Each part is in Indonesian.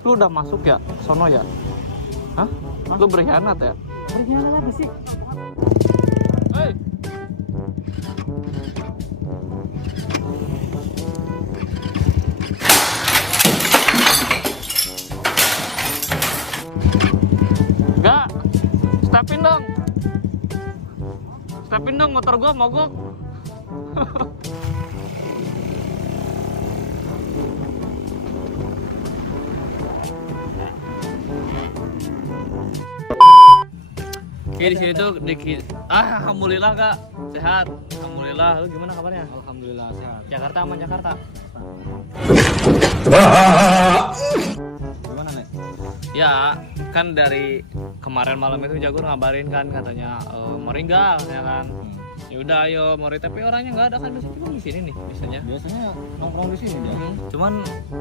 Lu udah masuk ya? Sono ya? Hah? Lu berkhianat ya? Berkhianat apa sih? Hei! Enggak! Stepin dong! Stepin dong, motor gua mogok. Oke, di sini tuh dikit. Alhamdulillah Kak, sehat. Alhamdulillah. Lu gimana kabarnya? Alhamdulillah sehat. Jakarta aman Jakarta. Gimana Nek? Ya, kan dari kemarin malam itu Jagur ngabarin kan katanya mari nggak, ya kan? Ya udah ayo mari, tapi orangnya nggak ada kan, biasanya cuma di sini nih biasanya. Biasanya nongkrong di sini dia. Cuman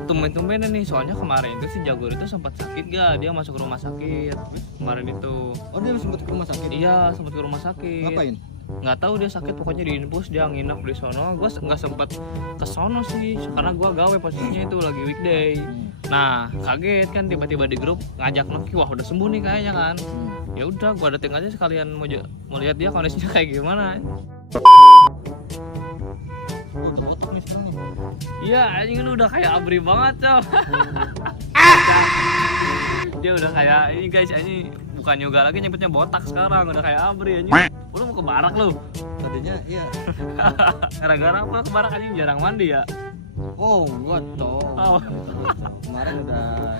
tumben-tumben nih, soalnya kemarin itu si Jagur itu sempat sakit gak? Dia masuk rumah sakit kemarin itu. Oh dia sempat ke rumah sakit? Iya, sempat ke rumah sakit. Ngapain? Nggak tahu dia sakit, pokoknya di infus dia nginep di sono. Gue nggak sempet ke sono sih karena gue gawe posisinya itu lagi weekday. Nah kaget kan tiba-tiba di grup ngajak Noki, wah udah sembuh nih kayaknya kan. Ya udah gue dateng aja sekalian mau lihat dia kondisinya kayak gimana. Oh, udah botak nih sekarang nih. Iya anjing, ini udah kayak abri banget cow. Dia udah kayak ini guys, ini bukan yoga lagi, nyebutnya botak sekarang, udah kayak abri anjing. Lu mau ke barak lu? Tadinya iya. Gara-gara apa ke barak anjing, jarang mandi ya? Oh enggak toh. Oh. Kemarin udah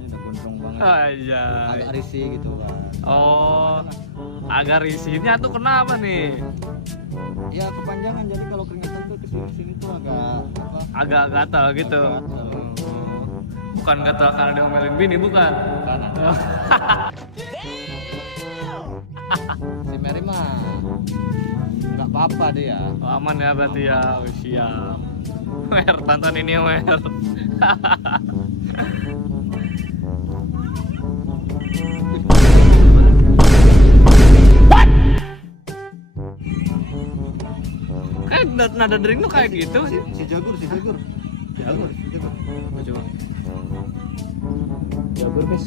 udah gondrong banget. Aja. Agak risih gitu kan. Oh, agak risihnya tuh kenapa nih? Ya kepanjangan, jadi kalau keringetan tuh kesini tuh agak apa? Agak gatal gitu. Agak gatal. Bukan gatal karena diomelin bini, bukan? Bukan. Si Mary mah nggak apa-apa dia. Oh, aman ya berarti ya. Oh, siap. Mer, tonton ini ya Mer. Kayak nada dering lu kayak gitu. Si Jagur. Jagur. Coba. Jagur guys.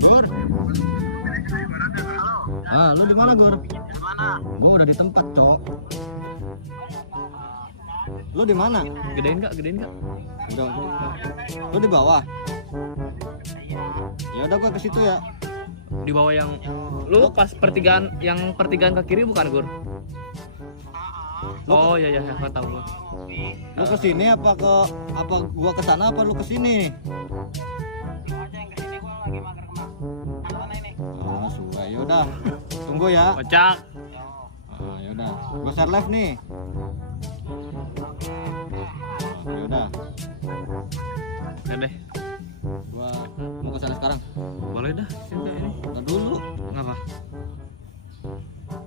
Gur. Ah, lu di mana, Gur? Di mana? Gua udah di tempat, Cok. Lu di mana? Gedein Kak? Udah. Lu di bawah? Ya udah gua ke situ ya. Di bawah yang lu pas pertigaan ke kiri bukan Gur? Oh iya aku tahu gua. Lu ke sini apa gua ke sana apa lu ke sini? Ah, sudah. Yaudah. Tunggu ya. Kocak. Ah, yaudah. Gua share live nih. Ah, yaudah. Oke deh. Gua mau ke sana sekarang. Boleh dah, cinta ini. Ntar dulu. Ngapa?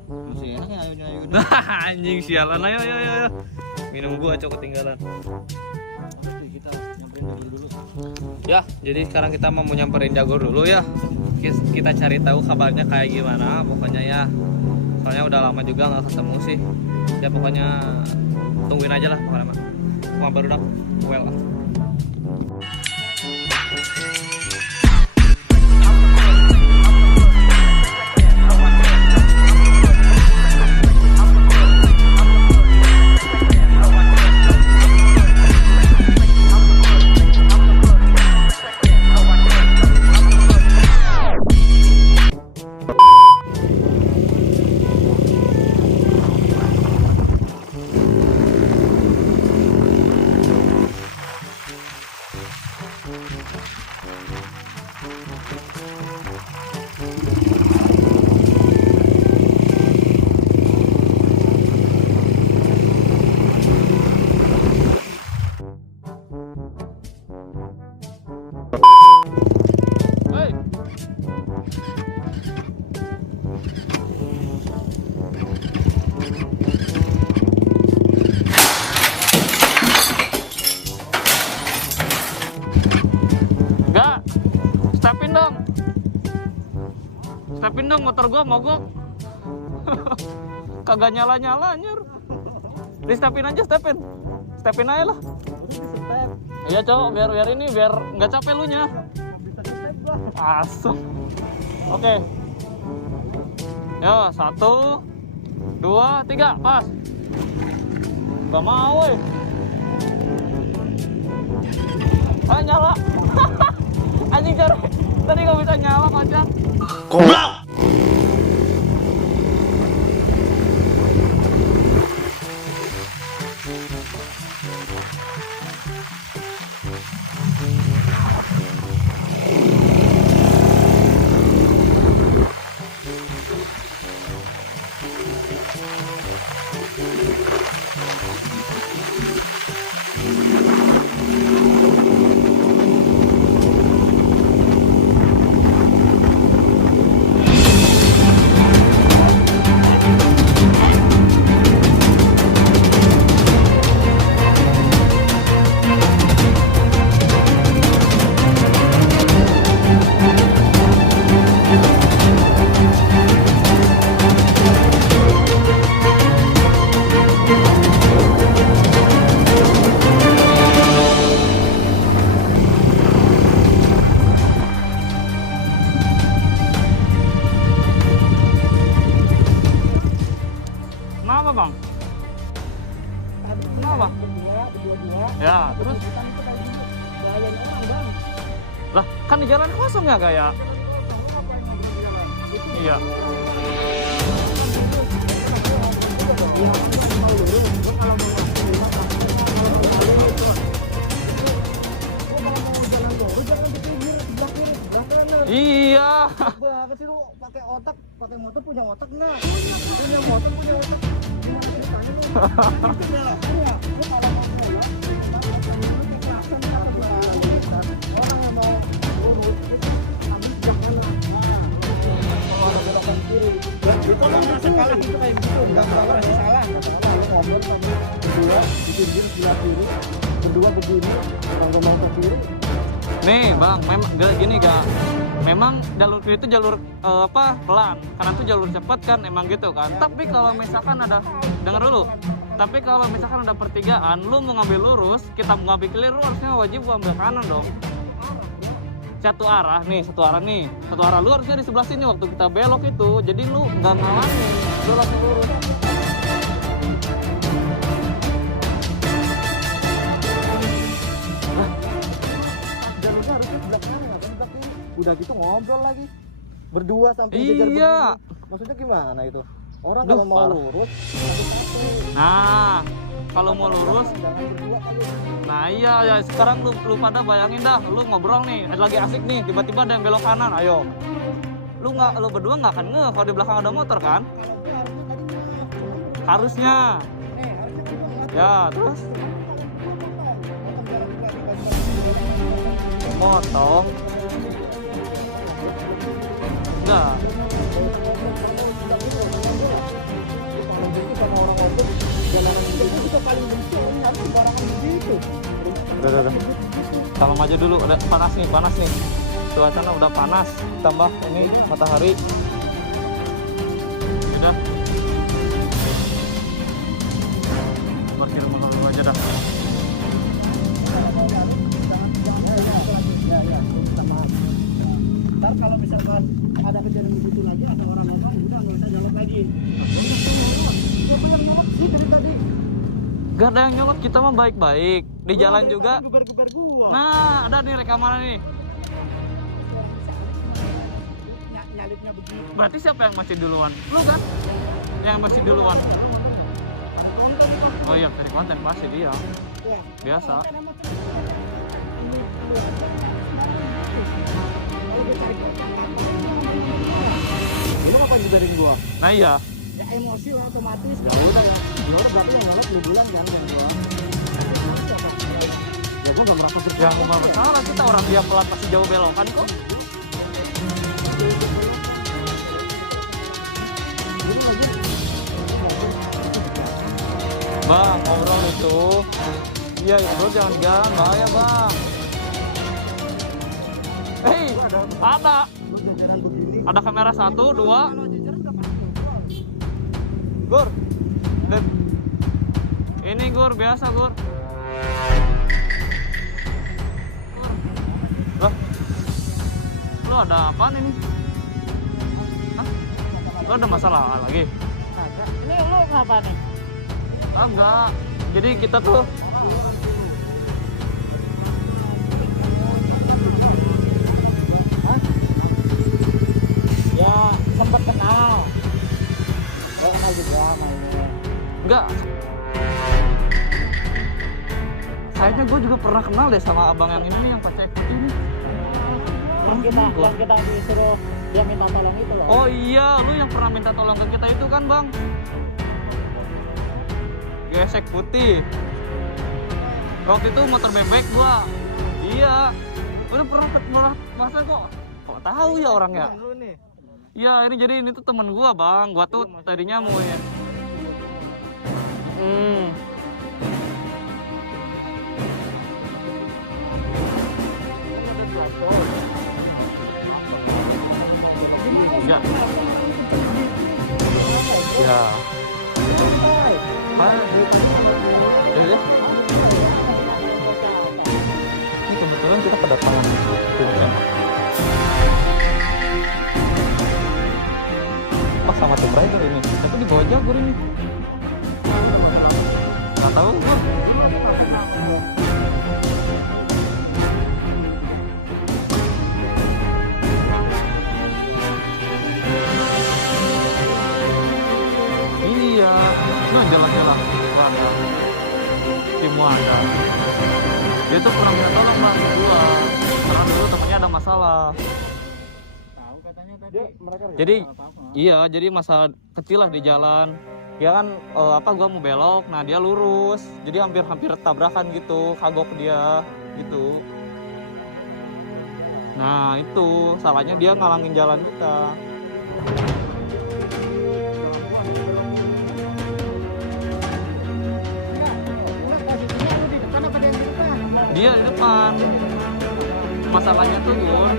Masih enak ya, ayo. Anjing sialan, ayo. Minum gua cok ketinggalan. Oke, kita nyamperin Jagur dulu. Ya, jadi sekarang kita mau nyamperin Jagur dulu ya. Kita cari tahu kabarnya kayak gimana, pokoknya ya. Soalnya udah lama juga nggak ketemu sih. Ya pokoknya tungguin aja lah pokoknya mah. Cuma baru dap, well lah. Stepin dong, motor gua mogok. Kagak nyala-nyala anjir. Di stepin aja, stepin. Stepin aja lah. Udah di step. Iya cowok, biar ini biar nggak capek lu nya. Asum. Oke. Ya 1, 2, 3 pas. Gak mau woi. Ah nyala. Anjing cara tadi gak bisa nyala kocak. Goblok. Kenapa bang? Kenapa? Ya terus? Lah kan di jalan kosong ya kayak? Iya. Iya. Banget sih lu pakai otak, pakai motor punya otak enggak? Punya motor punya otak. Orang yang mau lurus ambil kiri. Itu sekali itu kayak gitu, enggak salah, salah. Kalau ngomong berdua di pinggir sebelah kiri, berdua begini, orang mau ke kiri. Nih bang, memang gini gak? Memang jalur kiri itu jalur pelan, karena itu jalur cepat kan, emang gitu kan. Tapi kalau misalkan ada, denger dulu. Tapi kalau misalkan ada pertigaan, lu mau ngambil lurus, kita mau ngambil kiri, lu harusnya wajib gua ambil kanan dong. Satu arah nih, satu arah lu harusnya di sebelah sini waktu kita belok itu. Jadi lu nggak ngalangin, lu langsung lurus. Udah gitu ngobrol lagi berdua sampai Iya. jajar begini. Maksudnya gimana itu? Orang kalau mau parah. lurus Nah, kalau mau lurus, jangan berdua kali. nah iya ya sekarang lu pada bayangin dah, lu ngobrol nih, lagi asik nih, tiba-tiba ada yang belok kanan, ayo. Lu berdua nggak akan ngeh kalau di belakang ada motor kan? Harusnya. Ya, terus motong. Enggak. Udah. Salam aja dulu, udah panas nih. Cuacanya udah panas, tambah ini matahari. Udah. Parkir dulu aja dah. Ntar kalau misalkan ada kejadian begitu lagi atau orang ngomong udah nggak usah jawab lagi. Siapa yang nyolot sih dari tadi? Gak ada yang nyolot, kita mah baik-baik. Di jalan juga. Geber-geber gua. Nah, ada nih rekaman nih. Nyalipnya begini. Berarti siapa yang masih duluan? Lu kan? Yang masih duluan. Oh iya, dari konten pasti dia. Biasa. Lu ngapain geberin gua? Nah iya. Ya emosi lah otomatis. Ya udah ya. Ya udah berarti yang nyolot lu bilang kan yang gua. Ya gua enggak merasa Ya nggak masalah, kita orang dia pelan pasti jauh belokan kok. Bang, ngobrol itu. Iya, bro, jangan bahaya, Bang. Hei, ada kamera 1, 2. Gur. Ini Gur, biasa Gur. Lo ada apaan ini? Hah? Lo ada masalah lagi? Kagak. Ini lu ngapa nih? Enggak. Jadi kita tuh Ya sempet kenal. Saya kenal juga mainnya. enggak. Kayaknya gue juga pernah kenal deh sama abang yang ini nih, yang pakai putih ini. Yang kita disuruh dia minta tolong itu loh. Oh iya, lu yang pernah minta tolong ke kita itu kan, Bang? Gesek putih. Waktu itu motor bebek gua. Iya. Udah pernah masa kok tahu ya orangnya? Iya, ini jadi ini tuh temen gua, Bang. Gua tuh tadinya mau ya. Enggak. Ya. Ya. Ini kebetulan kita kedatangan tim channel. Oh, sama tim rider ini. Tapi di bawah Jaguar ini. Nggak tahu gua. Iya, nah jalan-jalan Wanda, tim Wanda. Dia tuh kurang minta tolong bang gua, karena dulu temennya ada masalah. Tahu katanya tadi. Jadi, iya, jadi masalah kecil lah di jalan. Dia kan gua mau belok, nah dia lurus, jadi hampir tabrakan gitu, kagok dia gitu. Nah itu salahnya dia ngalangin jalan kita. Dia di depan. Masalahnya tuh Gur,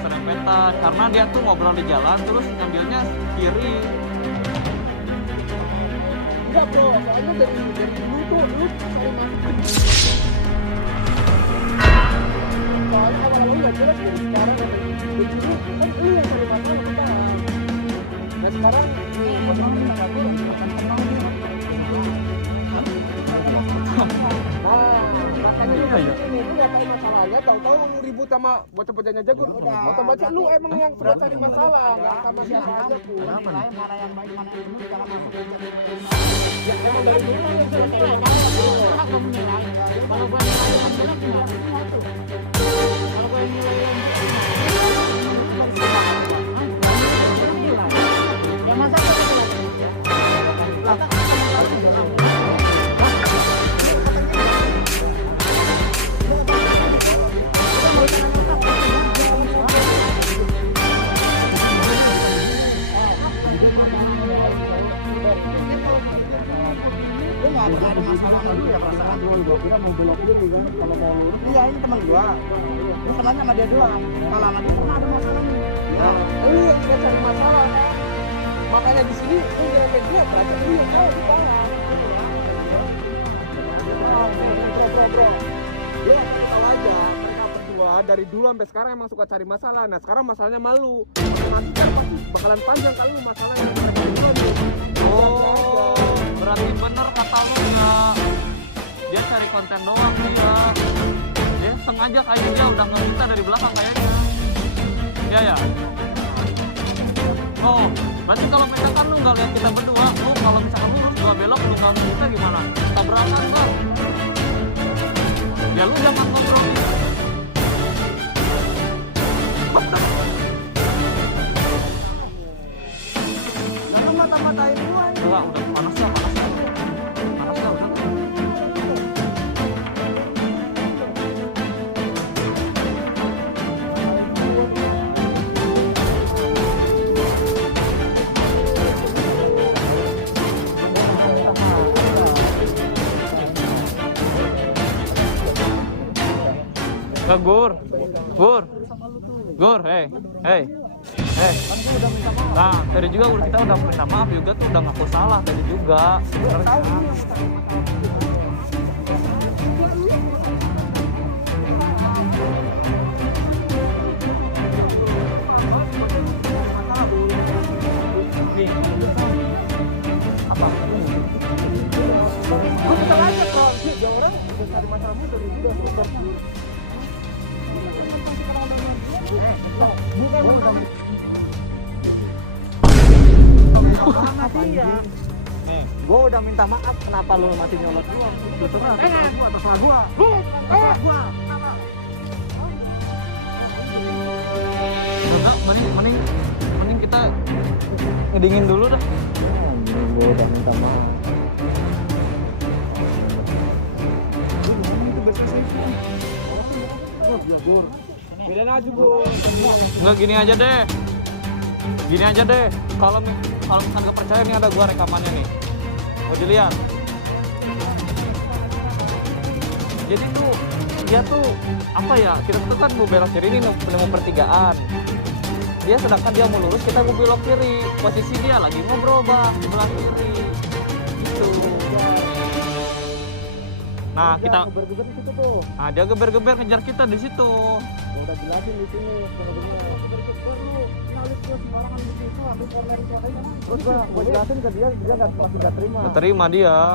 serempetan. Karena dia tuh ngobrol di jalan terus ngambilnya kiri. Enggak bro, soalnya dari dulu tuh lu cari masuk. Soalnya awal-awal nggak jelas dari sekarang dari dulu kan lu yang cari masalah kita. Dan sekarang akan tenang nih. Makanya ini lu nggak cari masalahnya, tahu-tahu lu ribut sama bocah-bocahnya Jagur. Otomatis lu emang yang pernah cari masalah, nggak sama siapa aja tuh. Mana yang baik, mana yang buruk, jangan masuk. Ya emang dari dulu yang pernah cari masalah. Hak lo menilai. Kalau gue nilai yang benar, tinggal itu. Kalau gue nilai yang yang masa ada masalah dulu ya perasaan gue kira mau belok dulu kan kalau mau iya ini teman gue kenalnya sama dia doang kalau sama dia pernah ada masalah nih Nah, lu yang tidak cari masalah kan? Makanya di sini lu nyerempet dia berarti lu yang tahu di tangan. Bro. Ya, lu tahu aja mereka berdua dari dulu sampai sekarang emang suka cari masalah. Nah, sekarang masalahnya malu. Nanti kan pasti bakalan panjang kali masalahnya. Oh, berarti bener kata lu ya. Dia cari konten doang dia sengaja kayaknya udah ngeminta dari belakang kayaknya. Iya ya. Oh, berarti kalau misalkan lu nggak lihat kita berdua, lu kalau misalkan lurus gua belok lu nggak bisa gimana? Tabrakan bang. Ya lu jangan ngobrol. lu mata-matain gue Enggak, udah panas ya udah. Gur, hey. Nah, tadi juga kita udah minta maaf juga tuh, udah ngaku salah tadi juga. cari masalah muda udah super. Gue udah minta maaf, kenapa lu mati nyolot gua? Itu kan terserah gua. Enggak, mending kita ngedingin dulu dah. Gue udah minta maaf. Bilang aja gua. Enggak, gini aja deh. Kalau misalkan nggak percaya nih, ada gua rekamannya nih. Mau dilihat. Jadi tuh dia tuh apa ya? Kita tuh kan mau belok kiri ini nemu pertigaan. Dia sedangkan dia mau lurus, kita mau belok kiri. Posisi dia lagi ngobrol bang di belah kiri. Gitu. Nah kita. Geber-geber di situ tuh. Nah dia geber-geber ngejar kita di situ. Gua udah jelasin di sini sebenarnya. Geber-geber lu, nyalip gua sembarangan di situ, ambil corner corner. Terus gua jelasin ke dia masih nggak terima. Nggak terima dia.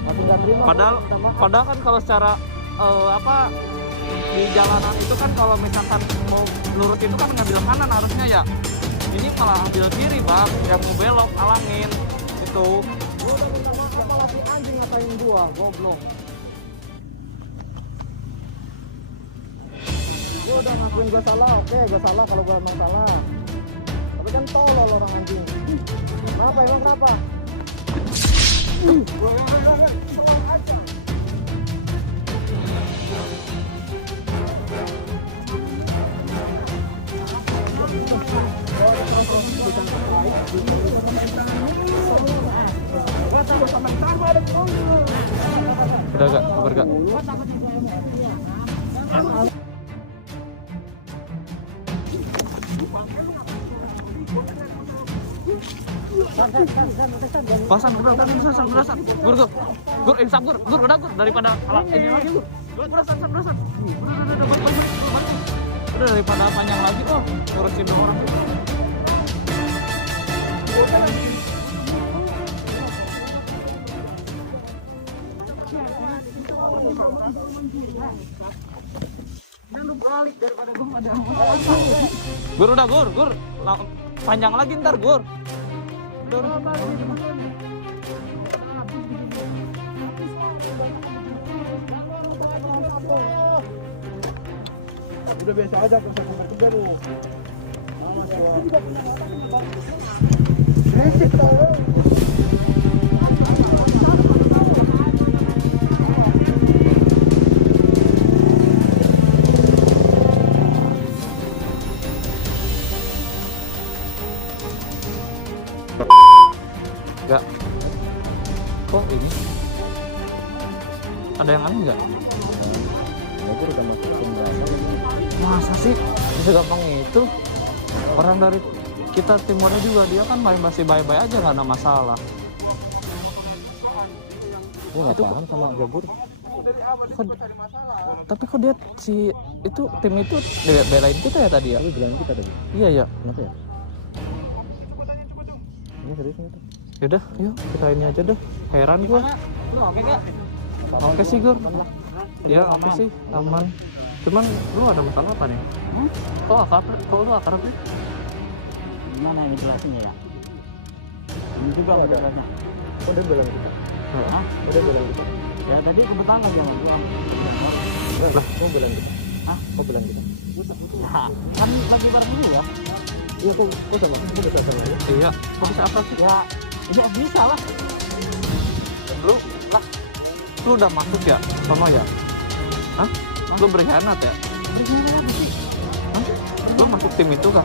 Masih nggak terima. Padahal kan kalau secara di jalanan itu kan kalau misalkan mau lurus itu kan ngambil kanan harusnya ya. Ini malah ambil kiri bang, yang mau belok alangin itu. Gua udah minta maaf malah si anjing ngatain gua, goblok. Gua udah ngakuin gua salah, oke gua salah kalau gua emang salah. Tapi kan tolol orang anjing. Kenapa emang kenapa? Udah gak? Kabar gak? Pasang, udah, gur, insap gur, udah gur, daripada alat ini lagi gur, berasan, udah daripada panjang lagi, ngurusin orang. Gur, udah gur, panjang lagi ntar gur. Udah biasa aja kerja lu. Enggak. Kok ini? Ada yang aneh enggak? Aku udah masuk penjara. Masa sih bisa gampang itu? Orang dari kita timurnya juga dia kan masih bye-bye aja, nggak ada masalah. Gue nggak paham sama Gabur. Tapi kok dia itu tim itu belain kita ya tadi ya? Tapi bilang kita tadi. Iya ya. Kenapa ya? Ini serius nggak tuh? Yaudah, yuk kita ini aja deh. Heran gua. Oke gak? Oke sih Gur. Ya oke sih, aman. Cuman lu ada masalah apa nih? Kok lu akrab sih? Gimana yang jelasin ya? Ini juga ada. ada. Kok dia bilang kita? Hah? Kok dia bilang kita? Ya tadi kebetulan aja mas. Lah, kok bilang kita? Hah? Kok bilang kita? Nah, kan lagi bareng dulu ya. Iya, kok udah masuk, kok udah selesai aja? Iya, kok bisa akrab sih? Ya bisa lah. Lu udah masuk ya? Sono ya? Hah? Lu berkhianat ya? Gimana sih? Hah? Lu masuk tim itu kah?